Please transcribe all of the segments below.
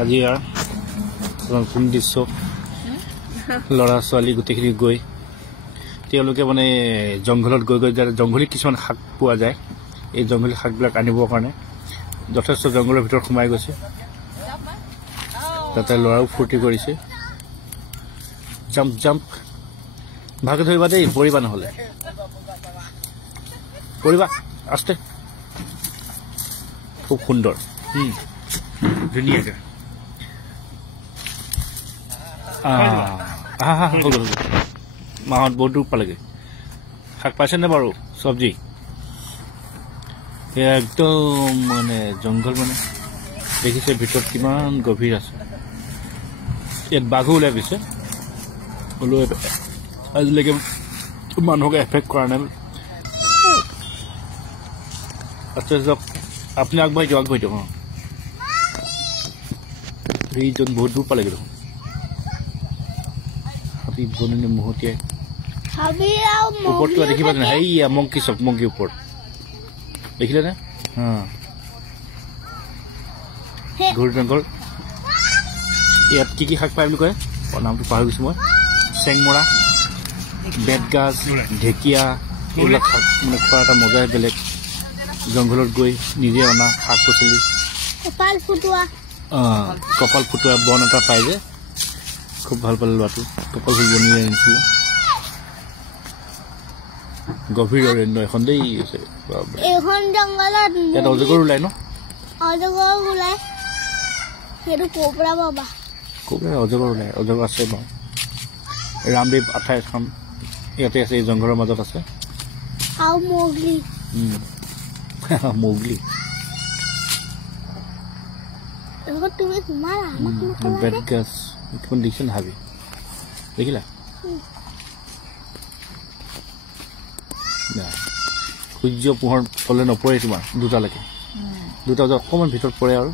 আজি আৰ কোন দৃশ্য লড়া ছোৱালী গোটেইখিনি গৈ তেওঁলোকে মানে জংঘলত গৈ গৈ জংঘলী কিছুমান শাক পোৱা যায় এই জংঘলী শাকবিলাক আনিবৰ কাৰণে যথেষ্ট জংঘলৰ ভিতৰত সোমাই গৈছে তাতে লৰাও ফূৰ্তি কৰিছে জাম্প জাম্প ভাগে ধৰিবা দেই পৰিবা নহ'লে পৰিবা আস্তে খুব সুন্দৰ ধুনীয়াকৈ মাহত বহুত দূৰ পালেগৈ শাক পাইছেনে বাৰু চব্জি একদম মানে জংঘল মানে দেখিছে ভিতৰত কিমান গভীৰ আছে ইয়াত বাঘো ওলাই গৈছে হ'লেও আজিলৈকে মানুহক এফেক্ট কৰা নাই আচ্ছা যাওক আপুনি আগবাঢ়ি দিয়ক এইজন বহুত দূৰ পালেগৈ দেখোন হাতী বননি মহতিয়াই ওপৰত কিবা দেখিবা নে সেইয়া মংকি চব মংকি ওপৰত দেখিলে নে ঘূৰি জংঘল ইয়াত কি কি শাক পায় বুলি কয় নামটো পাহৰি গৈছোঁ মই চেংমৰা বেতগাজ ঢেকীয়া এইবিলাক শাক মানে খোৱাৰ এটা মজাই বেলেগ জংঘলত গৈ নিজে অনা শাক পাচলি কপাল ফুটোৱা বন এটা পাই যে খুব ভাল পালে ল'ৰাটো কপাল ফুল বনি আনিছিলে গভীৰ অৰণ্য এখন দেই আছে ইয়াত অজগৰ ওলাই ন অজগৰ ওলাই অজগৰ আছে বাৰু ৰামদেৱ আঠাই এখন ইয়াতে আছে এই জংঘলৰ মাজত আছে মৌগলি বেতগাজ কিমান দেখিছে না হাবি দেখিলা সূৰ্য পোহৰ তলে নপৰে তোমাৰ দুটালৈকে দুটা বজাত অকণমান ভিতৰত পৰে আৰু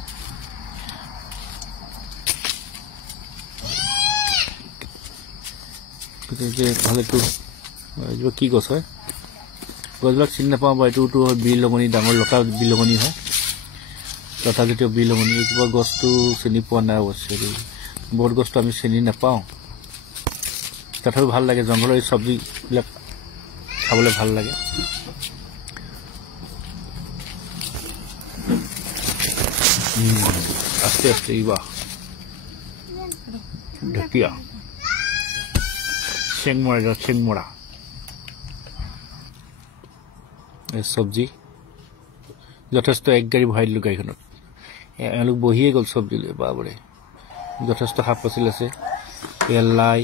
ভালেতো কি গছ হয় গছবিলাক চিনি নাপাওঁ বাৰু এইটোতো হয় বিলঙনি ডাঙৰ লতা বিলঙনি হয় লতাজাতীয় বিলঙনি এইজোপা গছটো চিনি পোৱা নাই অৱশ্যে বহুত গছটো আমি চিনি নাপাওঁ তথাপিও ভাল লাগে জংঘলৰ এই চব্জিবিলাক খাবলৈ ভাল লাগে আস্তে আস্তে ইবা ঢেকীয়া চেংমৰা এই চব্জি যথেষ্ট এক গাড়ী ভৰাই দিলোঁ গাড়ীখনত এওঁলোক বহিয়ে গ'ল চব্জি লৈ বাবৰে যথেষ্ট শাক পাচলি আছে এয়া লাই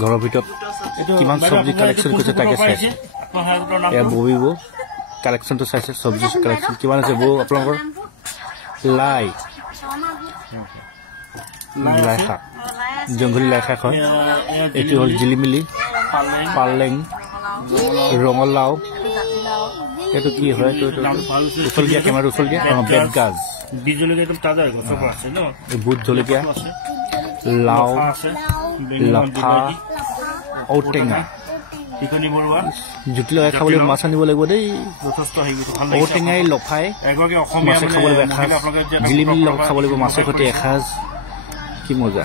ঘৰৰ ভিতৰত কিমান চব্জি কালেকশ্যন কৰিছে তাকে চাইছে এয়া বহিব কালেকশ্যনটো চাইছে চব্জি কালেকশ্যন কিমান আছে বৌ আপোনালোকৰ লাই শাক জংঘলী লাই শাক হয় এইটো হ'ল জিলিমিলি পালেং ৰঙালাও এইটো কি হয় উচল দিয়া কেমেৰা উচল দিয়া বেতগাজ ভোট জলকীয়া লাও লাফা ঔটেঙা জুতি লগাই খাবলৈ মাছ আনিব লাগিব দেই ঔটেঙাই লফাই মাছে খাব লাগিব এসাঁজ জিলিমিলি লগত খাব লাগিব মাছে সৈতে এসাঁজ কি মজা